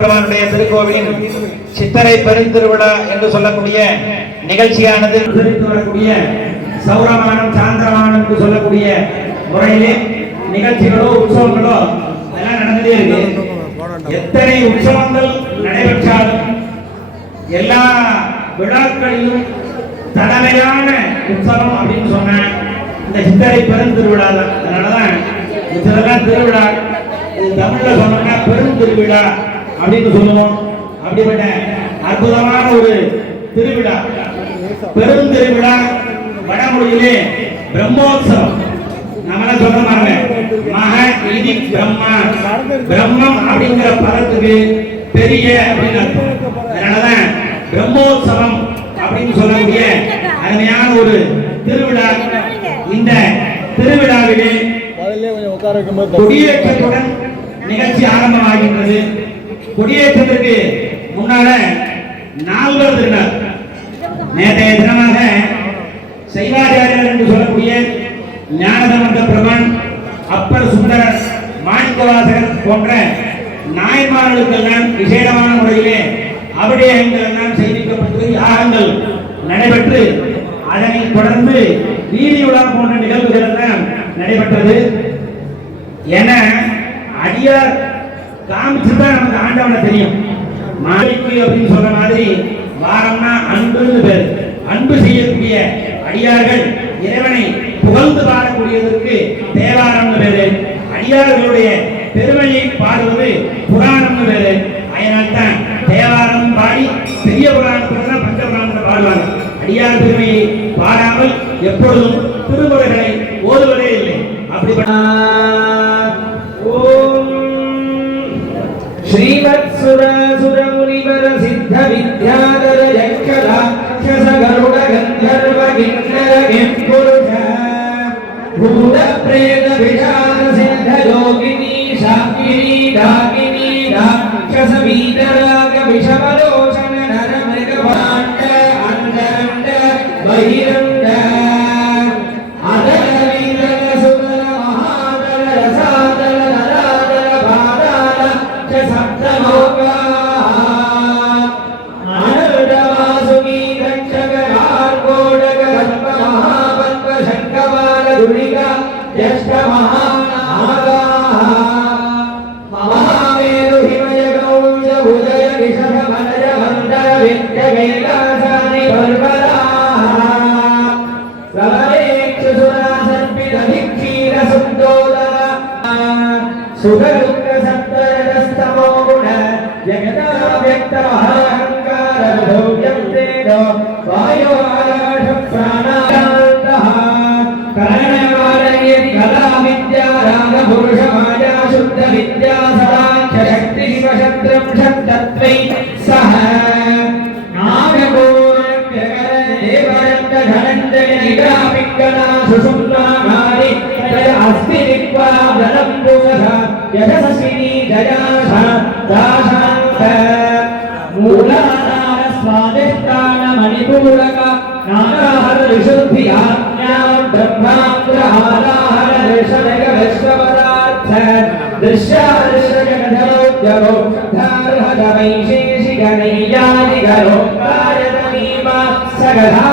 திருக்கோவிலின் சித்திரை பெருந்திருவிழா என்று சொல்லக்கூடிய நிகழ்ச்சியானது வரக்கூடிய சௌரமானம் சாந்திரமானம் என்று சொல்லக்கூடிய முறையிலே நிகழ்ச்சிகளோ உற்சவங்களோ அதெல்லாம் நடந்ததே இருக்கு. எத்தனை உற்சவங்கள் நடைபெற்றாலும் எல்லா விழாக்களிலும் தலைமையான உற்சவம் அப்படின்னு சொன்ன இந்த சித்திரை பெருந்திருவிழா தான். அதனாலதான் இதெல்லாம் திருவிழா, இது தமிழ்ல சொன்னா பெருந்திருவிழா அப்படின்னு சொல்லுவோம். அப்படிப்பட்ட அற்புதமான ஒரு திருவிழா பெருந்திருவிழா. வடமொழியிலே பிரம்மோத்சவம் நம்மள சொல்ற மாதிரி மக இதி பிரம்மா, பிரம்மம் அப்படிங்கிற பதத்துக்கு பெரிய அப்படின்னு அர்த்தம். அதனாலதான் பிரம்மோத்சவம் அப்படின்னு சொல்லக்கூடிய அருமையான ஒரு திருவிழா. இந்த திருவிழாவிலே கொடியேற்றத்துடன் நிகழ்ச்சி ஆரம்பமாகின்றது. கொடியேற்றத்திற்கு முன்னால நால்வர் திருநாள். நேற்றைய தினமாக சைவாச்சாரியர் என்று சொல்லக்கூடிய ஞானசம்பந்த பிரபன், அப்பர் சுந்தரர், மாணிக்கவாசகர் போன்ற நாயன்மார்களுக்கெல்லாம் விசேடமான முறையிலே அபிடேகங்கள் எல்லாம் செய்திக்கப்பட்டு யாகங்கள் நடைபெற்று அதனை தொடர்ந்து வீதி உலா போன்ற நிகழ்வுகள் எல்லாம் நடைபெற்றது. என அடியார் காமிச்சுதான் நமக்கு ஆண்டவனை தெரியும். மாலைக்கு அப்படின்னு சொல்ற மாதிரி வாரம்னா அன்புன்னு பேர். அன்பு செய்யக்கூடிய அடியார்கள் இறைவனை புகழ்ந்து பாடக்கூடியதற்கு தேவாரம்னு பேரு. அடியார்களுடைய பெருமையை பாடுவது புராணம்னு பேரு. அதனால்தான் தேவாரம் பாடி பெரிய புராணத்துல தான் பஞ்ச புராணத்தை பாடுவாங்க. அடியார் பெருமையை பாடாமல் எப்பொழுதும் திருமுறைகளை ஓதுவதே இல்லை. அப்படிப்பட்ட श्रीमत् सुर मुनिवर सिद्ध विद्याधर यक्ष राक्षस गरुड गंधर्व किन्नर किंपुरुष भूत प्रेत विशाल सिद्ध योगिनी शाकिनी डाकिनी राक्षस वीतराग विषमलोचन नर मृग भाण्ड अंड बहिरंड सुखदुःख सप्तरस्तमो गुण जगदा व्यक्त महाअहंकार भोग्यं तेजो वायो आकाश प्राणान्तः करणवारयति कला विद्या राग पुरुष माया शुद्ध विद्या सदाख्य शक्ति शिवशत्रं शक्तत्वै सह नागगोरण्यकर देवरण्य धनञ्जय निगापिङ्गला सुषुम्नागारि तय अस्ति विक्वा धनं पुगधा यशस्विनी जयाशा दाशान्त मूलाधार स्वादिष्टान मणिपूरक नागाहर विशुद्धियाज्ञा ब्रह्मांत्र आधार दर्शनक विश्वपदार्थ दृश्यादृश्य जगधरोद्यरो धारहद वैशेषिक नैयादिकरो कार्यतमीमा सगधा